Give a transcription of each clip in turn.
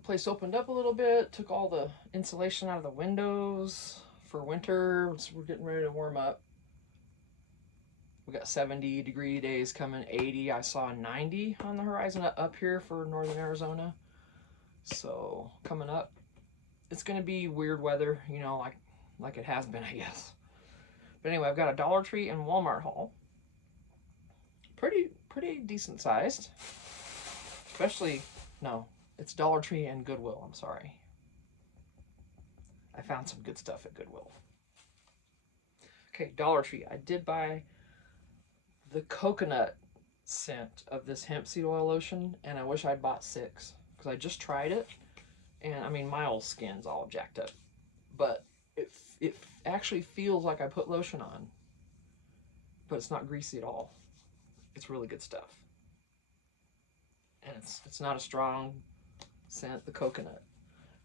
place opened up a little bit, took all the insulation out of the windows for winter. So we're getting ready to warm up. We got 70-degree days coming, 80. I saw 90 on the horizon up here for northern Arizona. So coming up, it's gonna be weird weather, you know, like it has been, I guess. But anyway, I've got a Dollar Tree and Walmart haul. Pretty decent sized. Especially, no, it's Dollar Tree and Goodwill, I'm sorry. I found some good stuff at Goodwill. Okay, Dollar Tree. I did buy the coconut scent of this hemp seed oil lotion, and I wish I'd bought 6 because I just tried it, and I mean my old skin's all jacked up, but it actually feels like I put lotion on, but it's not greasy at all. It's really good stuff, and it's not a strong scent. The coconut.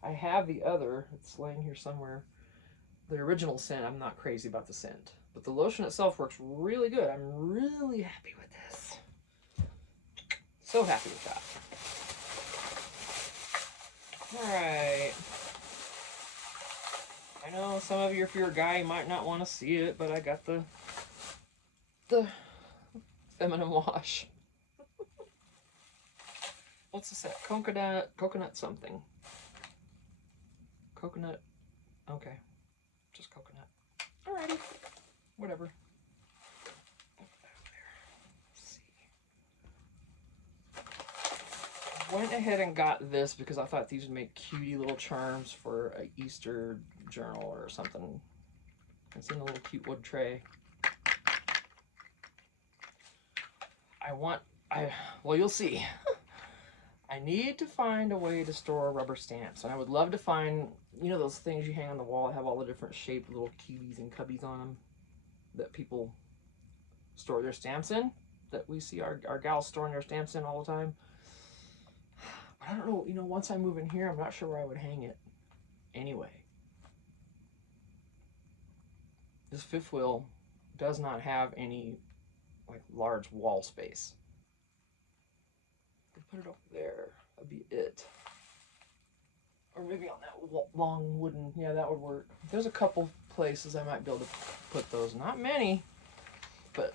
I have the other. It's laying here somewhere. The original scent. I'm not crazy about the scent, but the lotion itself works really good. I'm really happy with this. So happy with that. Alright. I know some of you, if you're a guy, you might not want to see it, but I got the feminine wash. What's this at? Coconut something. Coconut. Okay. Just coconut. Alrighty. Whatever. Went ahead and got this because I thought these would make cutie little charms for an Easter journal or something. It's in a little cute wood tray. Well, you'll see. I need to find a way to store rubber stamps, and I would love to find, you know, those things you hang on the wall that have all the different shaped little cuties and cubbies on them that people store their stamps in, that we see our gals storing their stamps in all the time. But I don't know, you know, once I move in here, I'm not sure where I would hang it anyway. This fifth wheel does not have any like large wall space. Put it over there. That'd be it. Or maybe on that long wooden. Yeah, that would work. There's a couple places I might be able to put those. Not many, but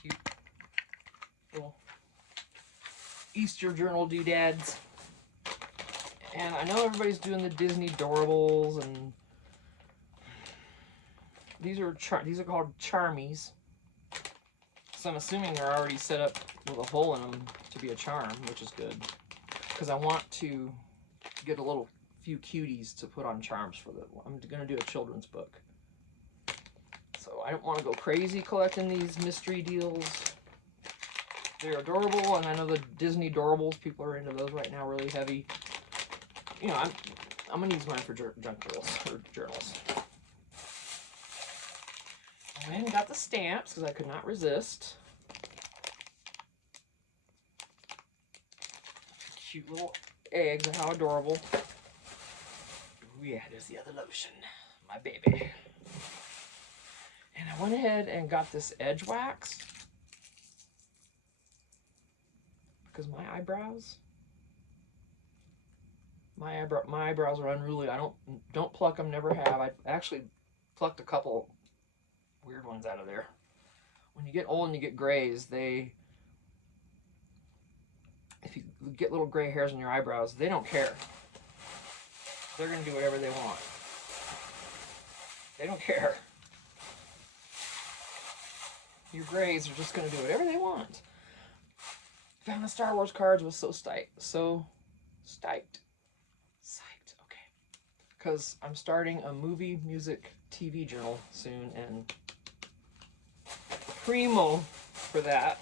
cute little Easter journal doodads. And I know everybody's doing the Disney Doorables, and these are called Charmies. So I'm assuming they're already set up with a hole in them to be a charm, which is good. Because I want to get a few cuties to put on charms for I'm going to do a children's book. So I don't want to go crazy collecting these mystery deals. They're adorable, and I know the Disney Doorables, people are into those right now really heavy. You know, I'm going to use mine for junk journals. I went and got the stamps because I could not resist. Cute little eggs, and how adorable. Oh yeah, there's the other lotion, my baby. And I went ahead and got this edge wax because my eyebrows are unruly. I don't pluck them, never have. I actually plucked a couple weird ones out of there. When you get old and you get grays, if you get little gray hairs in your eyebrows, they don't care. They're going to do whatever they want. They don't care. Your grays are just going to do whatever they want. Found the Star Wars cards, was so psyched. Okay. Because I'm starting a movie, music, TV journal soon, and primo for that.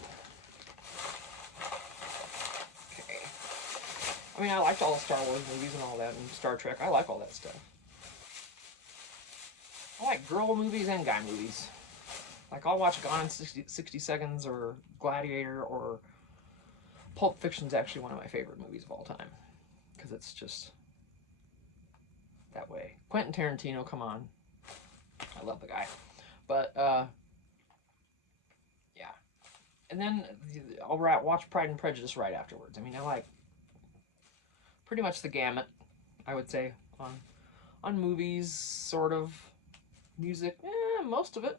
Okay. I mean, I liked all the Star Wars movies and all that, and Star Trek. I like all that stuff. I like girl movies and guy movies. Like, I'll watch Gone in 60 Seconds or Gladiator, or Pulp Fiction's actually one of my favorite movies of all time. Because it's just that way. Quentin Tarantino, come on. I love the guy. But, yeah. And then I'll watch Pride and Prejudice right afterwards. I mean, I like pretty much the gamut, I would say, on movies, sort of, music, most of it.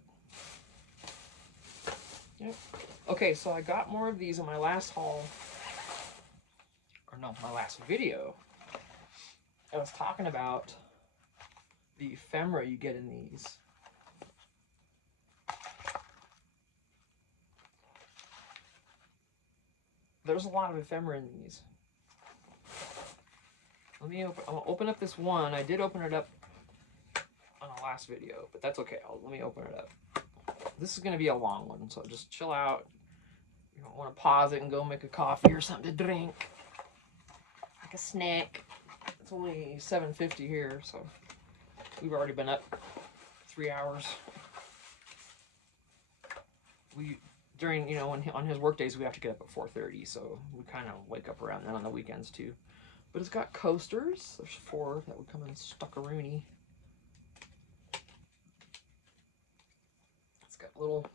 Yep. Okay, so I got more of these in my last haul, or no, my last video. I was talking about the ephemera you get in these. There's a lot of ephemera in these. I'm gonna open up this one. I did open it up on the last video, but that's okay. Let me open it up. This is gonna be a long one, so just chill out. You don't want to pause it and go make a coffee or something to drink, like a snack. It's only 7:50 here, so we've already been up 3 hours. During, you know, on his work days, we have to get up at 4:30, so we kind of wake up around then on the weekends too. But it's got coasters. There's 4 that would come in Stuckaroony. It's got little...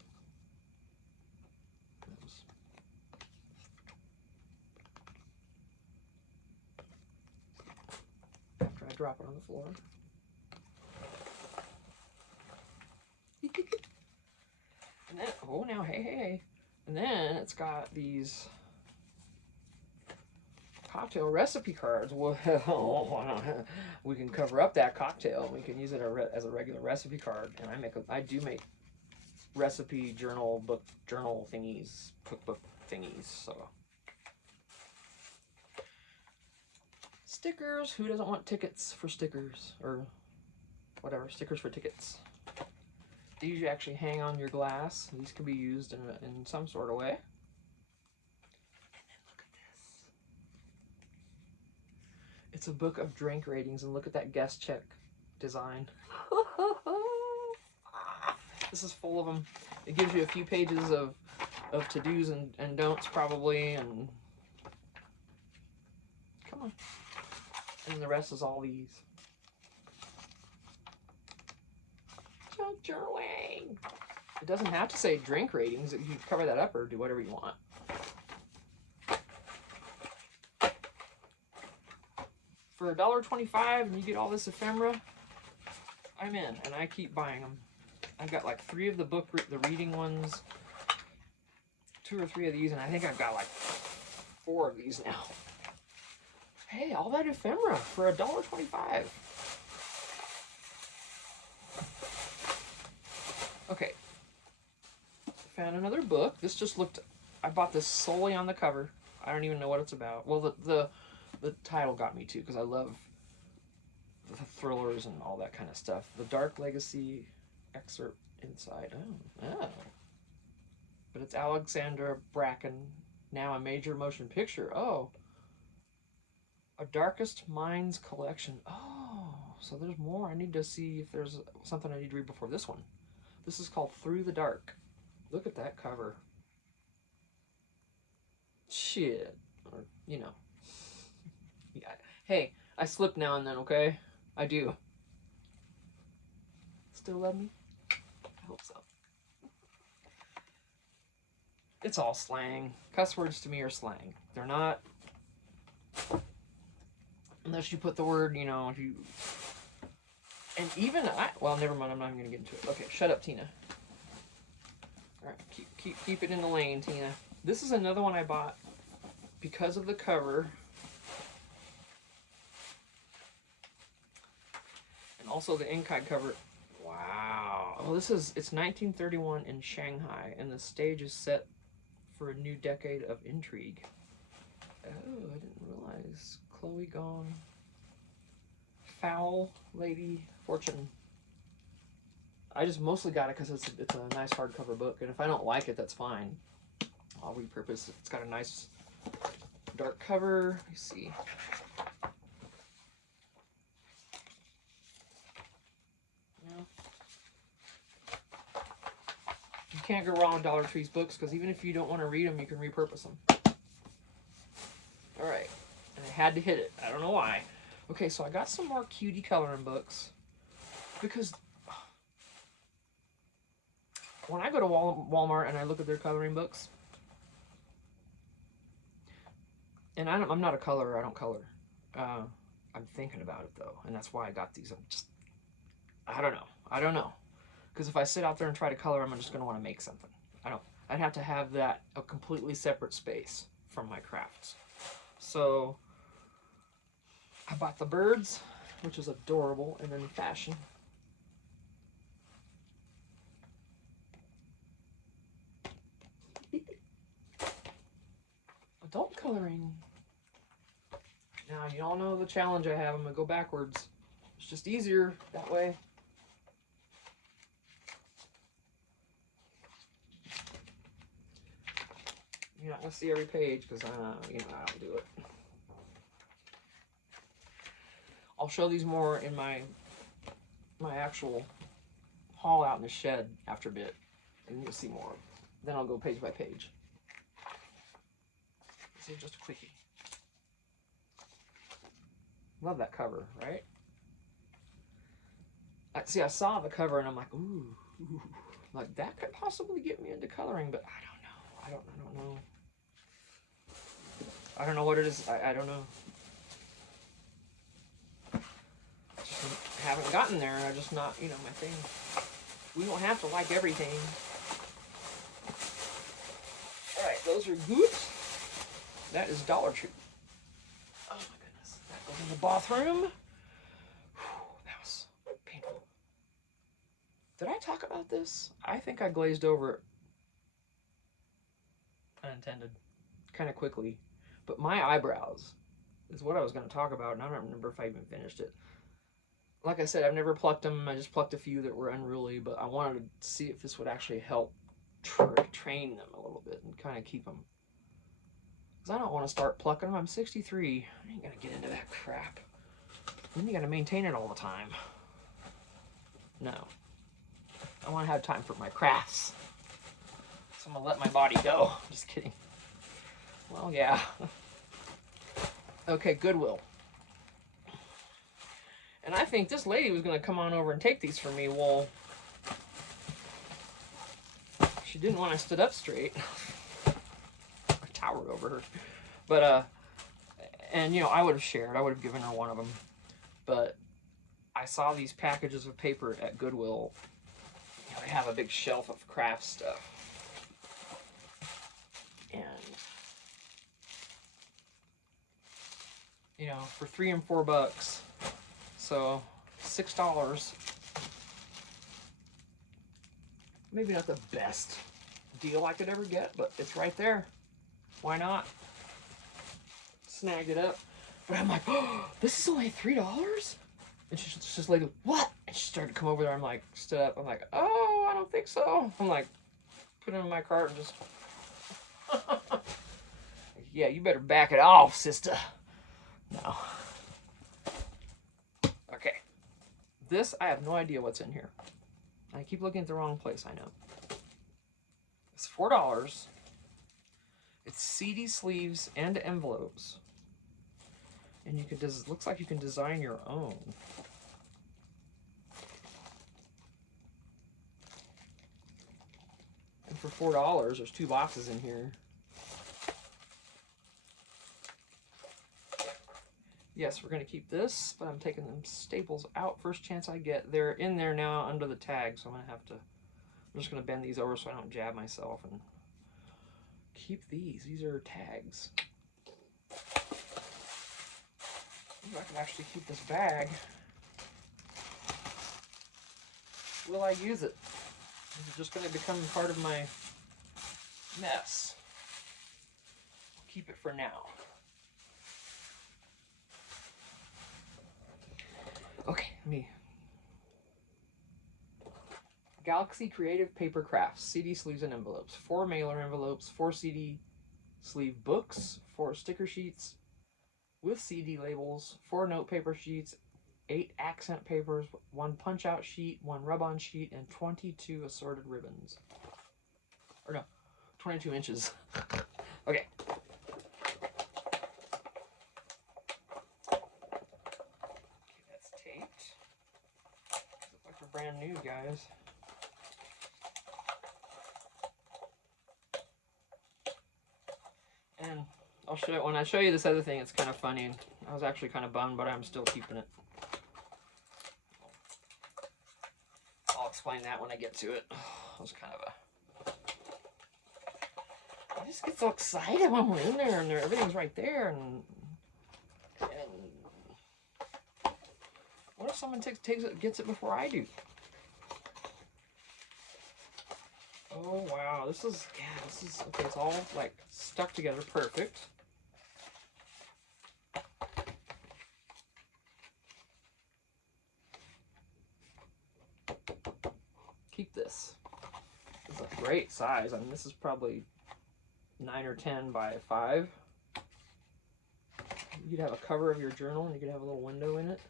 After I drop it on the floor. And then, oh, now, hey. And then it's got these cocktail recipe cards. Well, we can cover up that cocktail. We can use it as a regular recipe card. And I do make recipe journal thingies, cookbook thingies. So stickers. Who doesn't want tickets for stickers or whatever? Stickers for tickets. These you actually hang on your glass. These can be used in some sort of way. And then look at this. It's a book of drink ratings, and look at that guest check design. This is full of them. It gives you a few pages of to-dos and don'ts probably, and come on. And then the rest is all these. Junk journaling. It doesn't have to say drink ratings. You can cover that up or do whatever you want. For $1.25 and you get all this ephemera, I'm in, and I keep buying them. I've got like 3 of the reading ones, 2 or 3 of these, and I think I've got like 4 of these now. Hey, all that ephemera for $1.25. Okay, found another book. This just looked, I bought this solely on the cover. I don't even know what it's about. Well, the title got me too, because I love the thrillers and all that kind of stuff. The Dark Legacy excerpt inside. Oh. But it's Alexandra Bracken, now a major motion picture. Oh. A Darkest Minds collection. Oh, so there's more. I need to see if there's something I need to read before this one. This is called Through the Dark. Look at that cover. Shit. Or, you know. Yeah. Hey, I slip now and then, okay? I do. Still love me? I hope so. It's all slang. Cuss words to me are slang. They're not... Unless you put the word, you know, if you... And even well, never mind. I'm not even gonna get into it. Okay, shut up, Tina. All right, keep it in the lane, Tina. This is another one I bought because of the cover, and also the inside cover. Wow. Oh, it's 1931 in Shanghai, and the stage is set for a new decade of intrigue. Oh, I didn't realize. Chloe Gone. Foul Lady Fortune. I just mostly got it because it's a nice hardcover book, and if I don't like it, that's fine. I'll repurpose it. It's got a nice dark cover. Let me see. Yeah. You can't go wrong with Dollar Tree's books, because even if you don't want to read them, you can repurpose them. All right, and I had to hit it. I don't know why. Okay, so I got some more cutie coloring books, because when I go to Walmart and I look at their coloring books, and I'm not a colorer, I don't color. I'm thinking about it though, and that's why I got these. I don't know. I don't know. Because if I sit out there and try to color them, I'm just going to want to make something. I'd have to have that a completely separate space from my crafts. So I bought the birds, which is adorable and in fashion. Adult coloring. Now, you all know the challenge I have. I'm going to go backwards. It's just easier that way. You're not going to see every page because I don't do it. I'll show these more in my actual haul out in the shed after a bit, and you'll see more. Then I'll go page by page. This is just a quickie. Love that cover, right? I saw the cover and I'm like, ooh, like that could possibly get me into coloring, but I don't know. I don't know. I don't know what it is. I don't know. Just haven't gotten there. I'm just not, my thing. We don't have to like everything. All right, those are good. That is Dollar Tree. Oh my goodness. That goes in the bathroom. Whew, that was painful. Did I talk about this? I think I glazed over it. Unintended. Kind of quickly. But my eyebrows is what I was going to talk about, and I don't remember if I even finished it. Like I said, I've never plucked them. I just plucked a few that were unruly, but I wanted to see if this would actually help train them a little bit and kind of keep them. Because I don't want to start plucking them. I'm 63. I ain't going to get into that crap. Then you got to maintain it all the time. No. I want to have time for my crafts. So I'm going to let my body go. Just kidding. Well, yeah. Okay, Goodwill. And I think this lady was going to come on over and take these from me. Well, she didn't when I stood up straight. I towered over her. But, and I would have shared. I would have given her one of them. But I saw these packages of paper at Goodwill. They have a big shelf of craft stuff. And, for $3 and $4. So $6. Maybe not the best deal I could ever get, but it's right there. Why not? Snagged it up. But I'm like, oh, this is only $3? And she's just like, what? And she started to come over there. I'm like, stood up. I'm like, oh, I don't think so. I'm like, put it in my cart and just, yeah, you better back it off, sister. No. Okay. This, I have no idea what's in here. I keep looking at the wrong place, I know. It's $4. It's CD sleeves and envelopes. And you can looks like you can design your own. And for $4, there's 2 boxes in here. Yes, we're going to keep this, but I'm taking them staples out first chance I get. They're in there now under the tag, so I'm just going to bend these over so I don't jab myself and keep these. These are tags. Maybe I can actually keep this bag. Will I use it? Is it just going to become part of my mess? I'll keep it for now. Okay, Galaxy Creative Paper Crafts, CD sleeves and envelopes. 4 mailer envelopes, 4 CD sleeve books, 4 sticker sheets with CD labels, 4 note paper sheets, 8 accent papers, 1 punch out sheet, 1 rub-on sheet, and 22 assorted ribbons. Or no, 22 inches. Okay. That's taped. Looks like they're brand new, guys. And I'll show it when I show you this other thing. It's kind of funny. I was actually kind of bummed, but I'm still keeping it. I'll explain that when I get to it. It was kind of a... I just get so excited when we're in there and everything's right there. And what if someone gets it before I do? Oh wow, this is okay. It's all like stuck together, perfect. Keep this. It's a great size. I mean, this is probably 9 or 10 by 5. You could have a cover of your journal, and you could have a little window in it.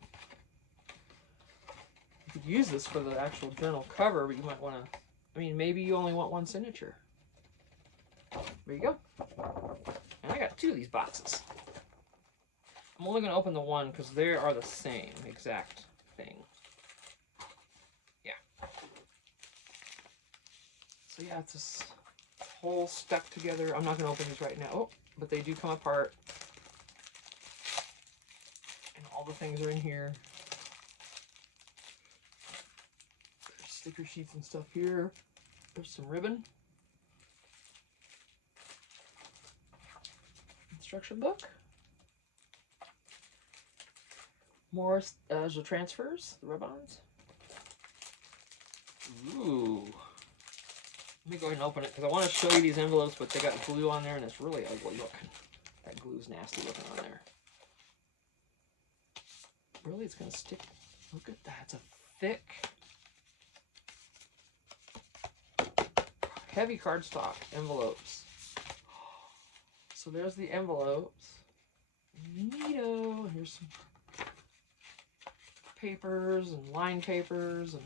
You could use this for the actual journal cover, but you might want to. I mean, maybe you only want one signature. There you go. And I got 2 of these boxes. I'm only going to open the one because they are the same exact thing. Yeah. So yeah, it's this whole stuck together. I'm not going to open these right now. Oh, but they do come apart. And all the things are in here. There's sticker sheets and stuff here. There's some ribbon. Instruction book. More the transfers, the rub-ons. Ooh. Let me go ahead and open it because I want to show you these envelopes, but they got glue on there and it's really ugly looking. That glue's nasty looking on there. Really, it's going to stick. Look at that. It's a thick, heavy cardstock envelopes. So there's the envelopes. Neato. Here's some papers and line papers and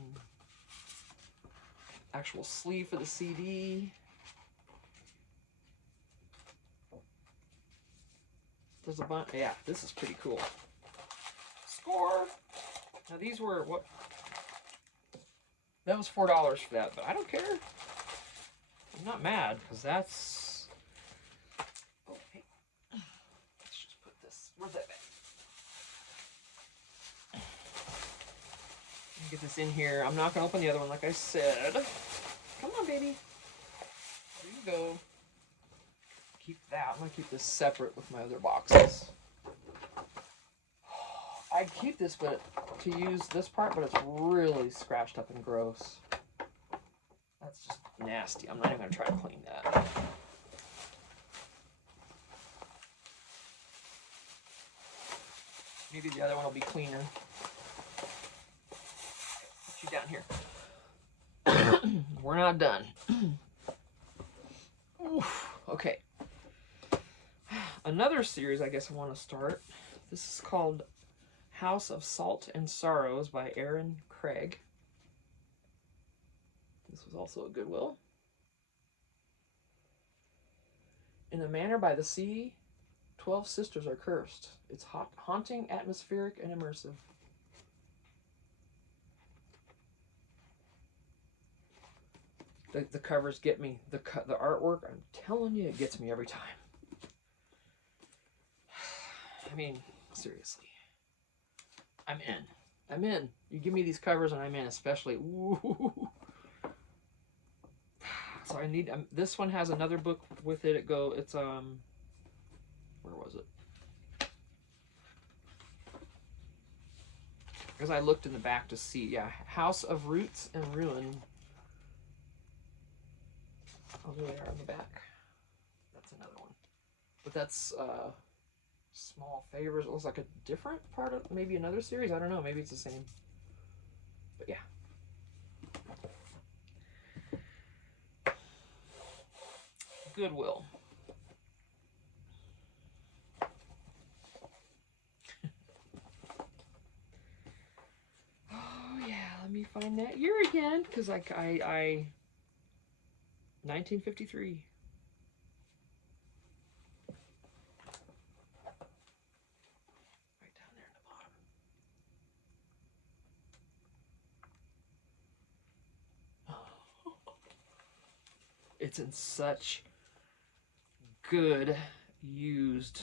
actual sleeve for the CD. There's a bunch. Yeah, this is pretty cool. Score. Now these were what? That was $4 for that, but I don't care. I'm not mad because that's. Oh, hey. Let's just put this. Where's that bag? Get this in here. I'm not going to open the other one like I said. Come on, baby. There you go. Keep that. I'm going to keep this separate with my other boxes. I'd keep this but to use this part, but it's really scratched up and gross. That's just nasty. I'm not even going to try to clean that. Maybe the other one will be cleaner. Down here. We're not done. Okay. Another series I guess I want to start. This is called House of Salt and Sorrows by Aaron Craig. This was also a Goodwill. In a manor by the sea, 12 sisters are cursed. It's haunting, atmospheric, and immersive. The covers get me. The artwork, I'm telling you, it gets me every time. I mean, seriously. I'm in. I'm in. You give me these covers and I'm in, especially. Ooh. So I need. This one has another book with it. It's where was it? Because I looked in the back to see. Yeah, House of Roots and Ruin. Oh, there they are on the back. That's another one. But that's Small Favors. It looks like a different part of maybe another series. I don't know. Maybe it's the same. But yeah. Goodwill. Oh yeah, let me find that year again because I 1953. Right down there in the bottom. It's in such good used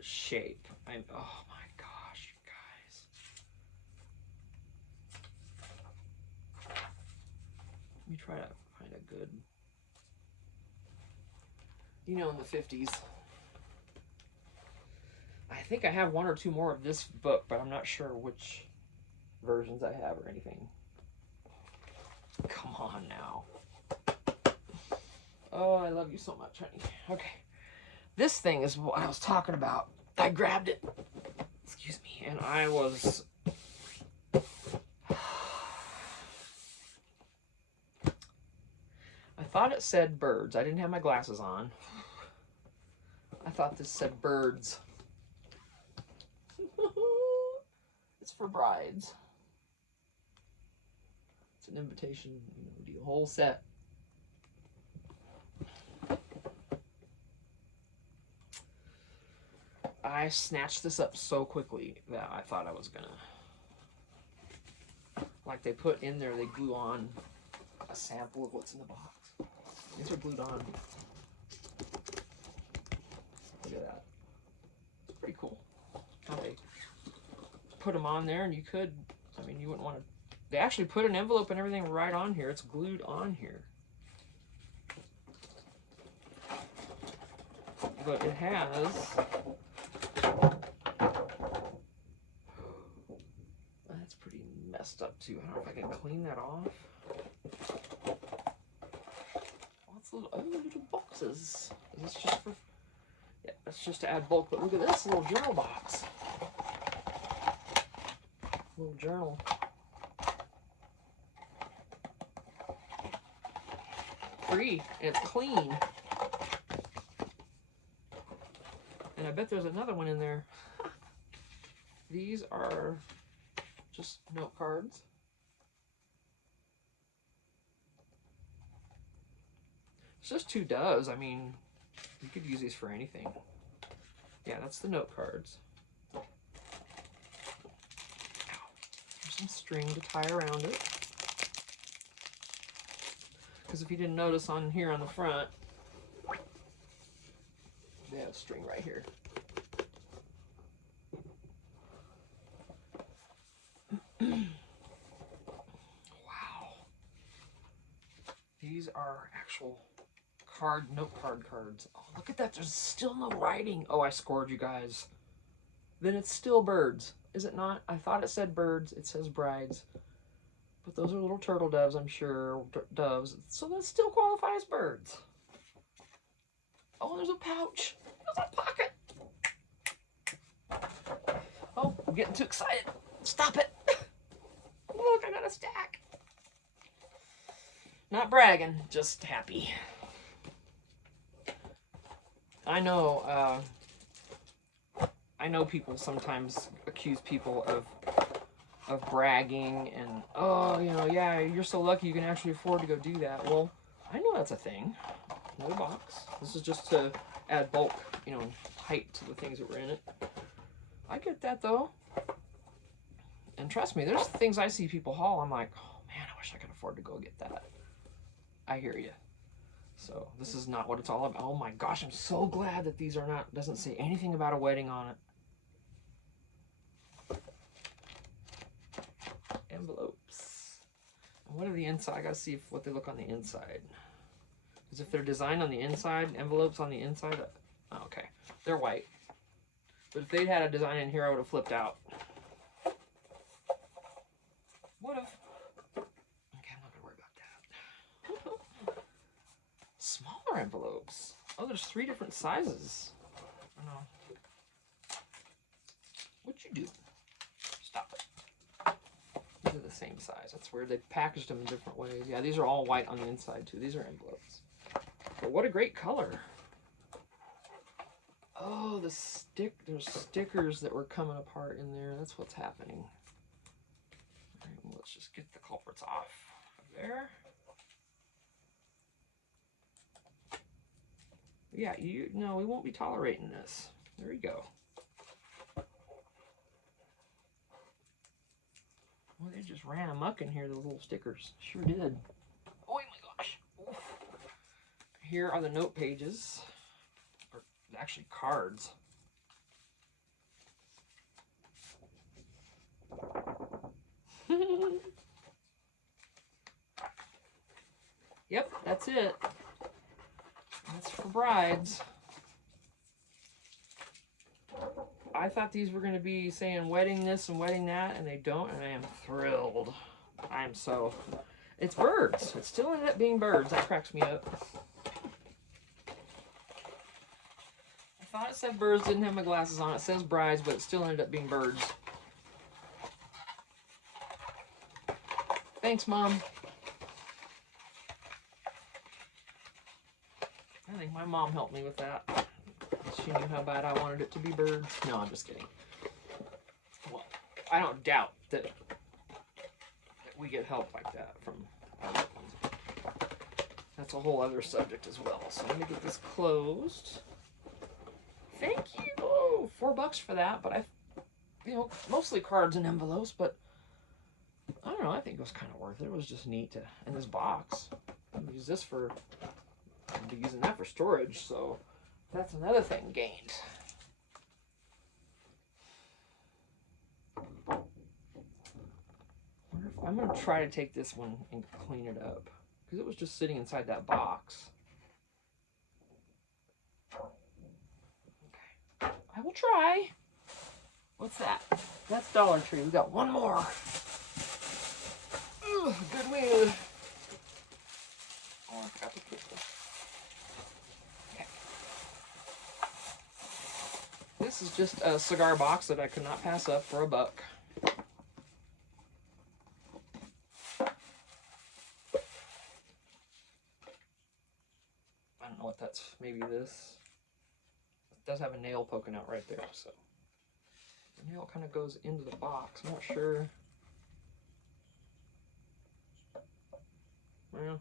shape. Oh my gosh, guys. Let me try to find a good, you know, in the 50s. I think I have one or two more of this book, but I'm not sure which versions I have or anything. Come on now. Oh, I love you so much, honey. Okay. This thing is what I was talking about. I grabbed it. Excuse me. And I was... I thought it said birds. I didn't have my glasses on. I thought this said birds. It's for brides. It's an invitation, you know, the whole set. I snatched this up so quickly that I thought I was gonna, like they put in there, they glue on a sample of what's in the box. These are glued on. Look at that. It's pretty cool how they put them on there, and you could, I mean, you wouldn't want to, they actually put an envelope and everything right on here. It's glued on here. But it has, that's pretty messed up too. I don't know if I can clean that off. Lots of little, oh, little boxes. Is this just for, yeah, that's just to add bulk. But look at this little journal box. Little journal. Free, and it's clean. And I bet there's another one in there. These are just note cards. It's just 2 doves. I mean, you could use these for anything. Yeah, that's the note cards. Ow. There's some string to tie around it. Because if you didn't notice on here on the front, they have string right here. Wow. These are actual note card cards. Oh, look at that. There's still no writing. Oh, I scored you guys. Then it's still birds. Is it not? I thought it said birds. It says brides. But those are little turtle doves, I'm sure. Doves. So that still qualifies birds. Oh, there's a pouch. There's a pocket. Oh, I'm getting too excited. Stop it. Look, I got a stack. Not bragging, just happy. I know people sometimes accuse people of bragging and, oh, you know, yeah, you're so lucky you can actually afford to go do that. Well, I know that's a thing. Another box. This is just to add bulk, you know, height to the things that were in it. I get that though. And trust me, there's things I see people haul. I'm like, oh man, I wish I could afford to go get that. I hear you. So this is not what it's all about. Oh my gosh, I'm so glad that these are not, doesn't say anything about a wedding on it. Envelopes. And what are the inside? I gotta see what they look on the inside. Because if they're designed on the inside, envelopes on the inside, oh, okay, they're white. But if they'd had a design in here, I would have flipped out. Would have. Okay, I'm not gonna worry about that. Smaller envelopes. Oh, there's 3 different sizes. Oh. What'd you do? Stop it. These are the same size. That's weird. They packaged them in different ways. Yeah, these are all white on the inside too. These are envelopes. But what a great color. Oh, there's stickers that were coming apart in there. That's what's happening. All right, well, let's just get the culprits off of there. Yeah, no, we won't be tolerating this. There you go. Well, they just ran amok in here, the little stickers. Sure did. Oh my gosh. Oof. Here are the note pages. Or It's actually cards. Yep, that's it. That's for brides. I thought these were going to be saying wedding this and wedding that, and they don't, and I am thrilled. I am so... It's birds. It still ended up being birds. That cracks me up. I thought it said birds, didn't have my glasses on. It says brides, but it still ended up being birds. Thanks, Mom. I think my mom helped me with that. She knew how bad I wanted it to be birds. No, I'm just kidding. Well, I don't doubt that we get help like that from our loved ones. That's a whole other subject as well. So let me get this closed. Thank you. Oh, $4 for that, but mostly cards and envelopes, but I don't know, I think it was kind of worth it. It was just neat to, in this box. I'm gonna use this for, I'll be using that for storage, so that's another thing gained. I'm going to try to take this one and clean it up, because it was just sitting inside that box. Okay. I will try. What's that? That's Dollar Tree. We got one more. Ooh, Goodwill. Oh, I forgot to put this. Okay. This is just a cigar box that I could not pass up for $1. I don't know what that's, maybe this. It does have a nail poking out right there, so the nail kind of goes into the box. I'm not sure. Well,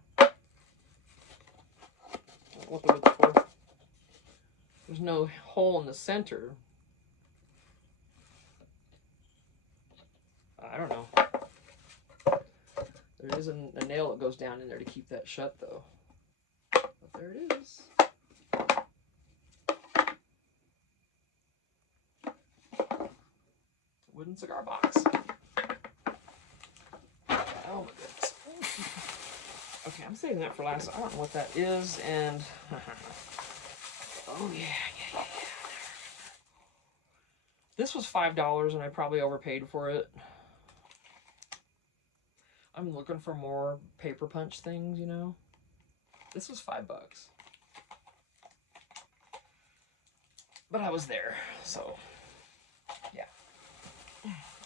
what the it's for. There's no hole in the center. I don't know. There is a nail that goes down in there to keep that shut, though. But there it is. Wooden cigar box. Oh my goodness. Okay, I'm saving that for last. I don't know what that is, and oh yeah. This was $5, and I probably overpaid for it. I'm looking for more paper punch things, you know. This was $5. But I was there, so yeah.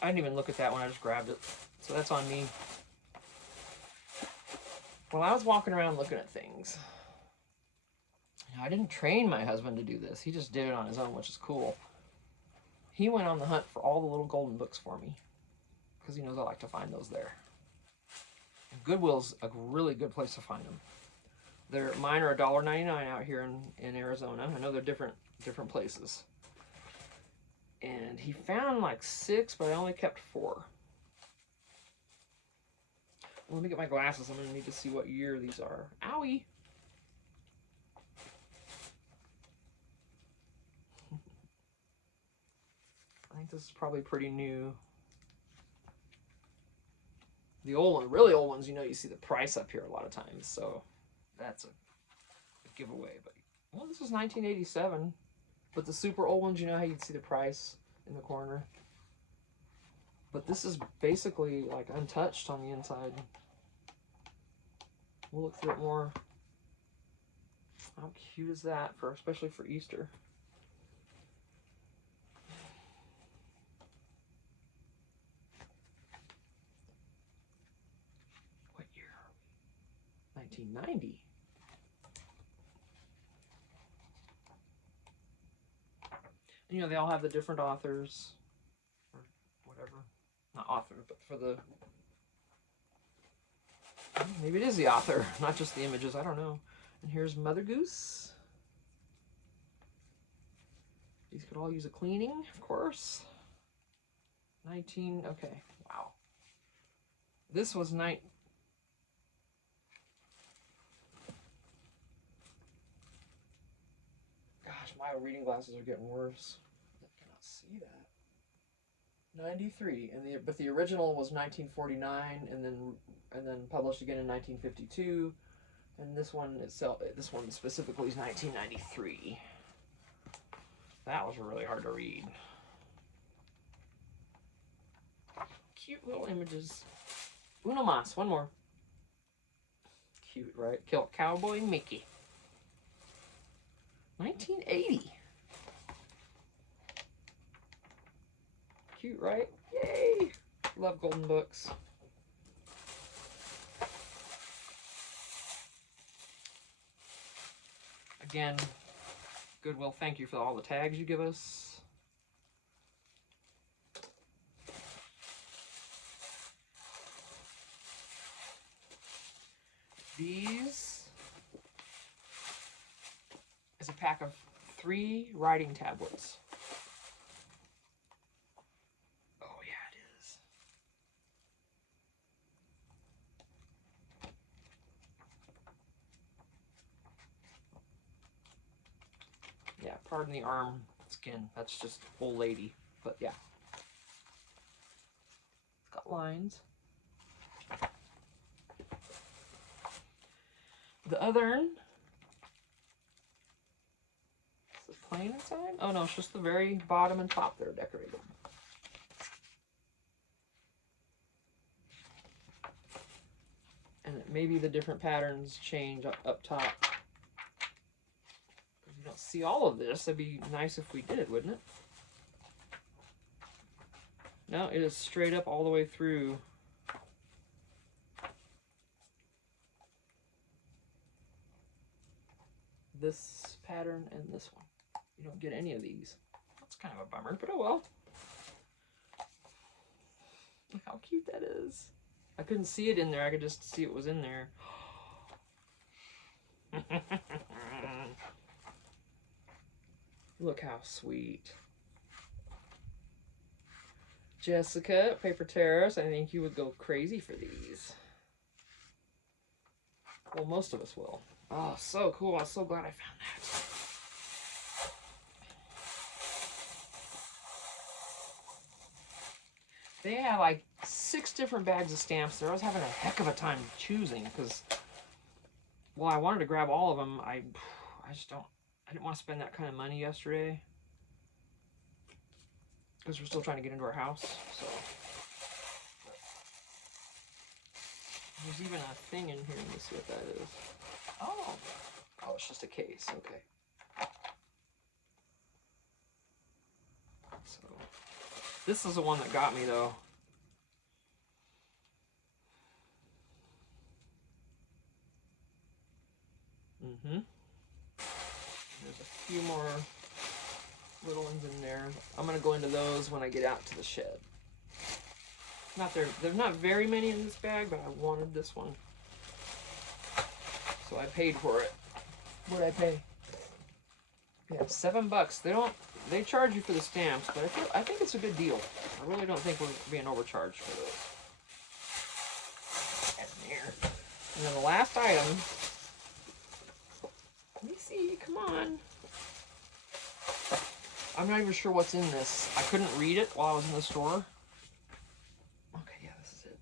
I didn't even look at that when I just grabbed it. So that's on me. Well, I was walking around looking at things. I didn't train my husband to do this. He just did it on his own, which is cool. He went on the hunt for all the little golden books for me, because he knows I like to find those there. And Goodwill's a really good place to find them. Mine are $1.99 out here in Arizona. I know they're different places. And he found like 6, but I only kept 4. Well, let me get my glasses. I'm going to need to see what year these are. Owie! I think this is probably pretty new. The old one, really old ones, you know, you see the price up here a lot of times, so that's a giveaway. But well, this was 1987, but the super old ones, you know how you'd see the price in the corner. But this is basically like untouched on the inside. We'll look through it more. How cute is that, especially for Easter? What year? 1990. And, you know, they all have the different authors, or whatever. Not author, but for the... Maybe it is the author, not just the images, I don't know. And here's Mother Goose. These could all use a cleaning, of course. 19, okay, wow. This was Gosh, My reading glasses are getting worse. I cannot see that. 93, and but the original was 1949, and then published again in 1952, and this one specifically is 1993. That was really hard to read. Cute little images. Uno mas, one more. Cute, right? Kill Cowboy Mickey. 1980. Cute, right? Yay! Love golden books. Again, Goodwill, thank you for all the tags you give us. These is a pack of 3 writing tablets. Oh yeah, it is. Yeah, pardon the arm skin. That's just old lady, but yeah. It's got lines. The other, is it plain inside? Oh no, it's just the very bottom and top that are decorated. And maybe the different patterns change up top. You don't see all of this. It'd be nice if we did, wouldn't it? No, it is straight up all the way through. This pattern and this one. You don't get any of these. That's kind of a bummer, but oh well. Look how cute that is. I couldn't see it in there. I could just see it was in there. Look how sweet. Jessica, Paper Terrace, I think you would go crazy for these. Well, most of us will. Oh, so cool. I'm so glad I found that. They had like 6 different bags of stamps there. I was having a heck of a time choosing because, well, I wanted to grab all of them. I didn't want to spend that kind of money yesterday because we're still trying to get into our house. So there's even a thing in here. Let me see what that is. Oh, it's just a case. Okay. So this is the one that got me though. There's a few more little ones in there. I'm gonna go into those when I get out to the shed. There's not very many in this bag, but I wanted this one, so I paid for it. What did I pay? Yeah, $7. They charge you for the stamps, but I think it's a good deal. I really don't think we're being overcharged for those. And then the last item. Let me see, come on. I'm not even sure what's in this. I couldn't read it while I was in the store. Okay, yeah, this is it.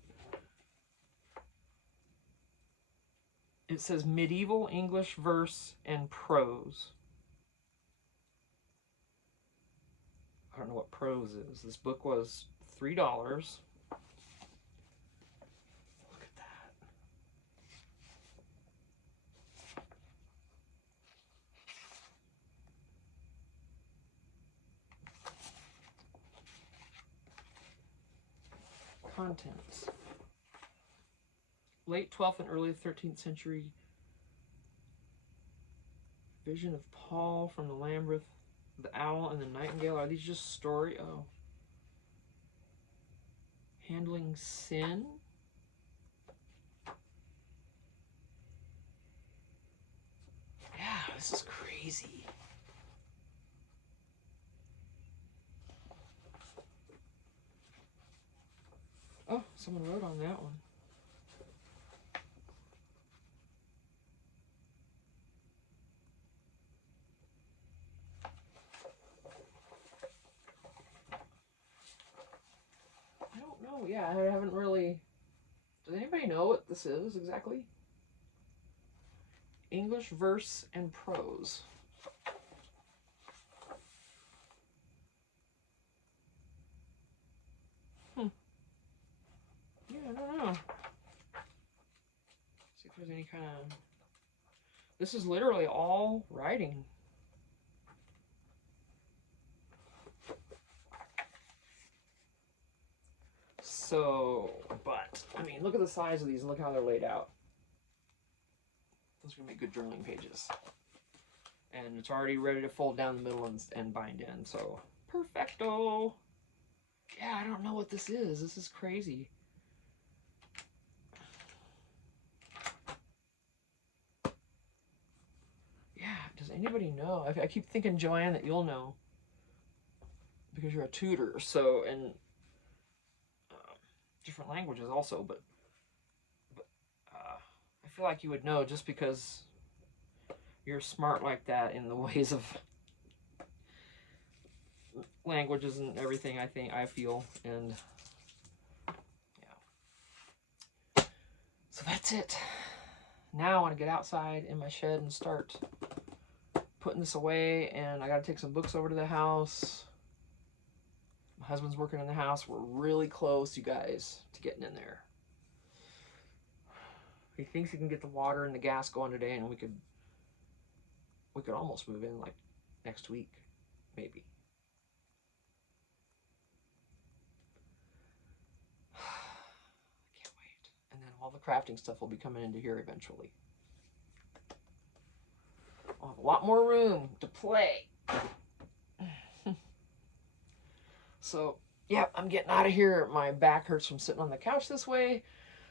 It says Medieval English Verse and Prose. I don't know what prose is. This book was $3. Look at that. Contents. Late 12th and early 13th century vision of Paul from the Lambeth, the Owl and the Nightingale. Are these just story? Oh. Handling sin. Yeah, this is crazy. Oh, someone wrote on that one. Oh yeah, I haven't really. Does anybody know what this is exactly? English verse and prose. Yeah, I don't know. See if there's any kind of. This is literally all writing. So, but I mean, look at the size of these and look how they're laid out. Those are gonna be good journaling pages. And it's already ready to fold down the middle and bind in. So perfecto. Yeah, I don't know what this is. This is crazy. Yeah, does anybody know? I keep thinking, Joanne, that you'll know because you're a tutor. So, and different languages also, but I feel like you would know just because you're smart like that in the ways of languages and everything. I feel, and yeah. So that's it. Now I want to get outside in my shed and start putting this away, and I got to take some books over to the house. My husband's working in the house. We're really close, you guys, to getting in there. He thinks he can get the water and the gas going today, and we could almost move in like next week, maybe. I can't wait. And then all the crafting stuff will be coming into here eventually. I'll have a lot more room to play. So, yeah, I'm getting out of here. My back hurts from sitting on the couch this way.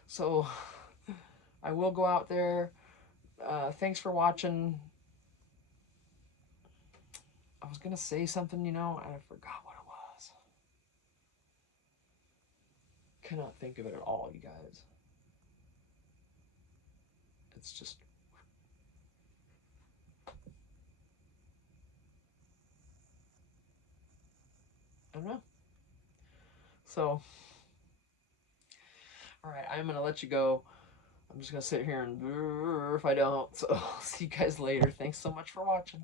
So, I will go out there. Thanks for watching. I was going to say something, and I forgot what it was. Cannot think of it at all, you guys. It's just... I don't know. So, all right, I'm going to let you go. I'm just going to sit here and if I don't. So, see you guys later. Thanks so much for watching.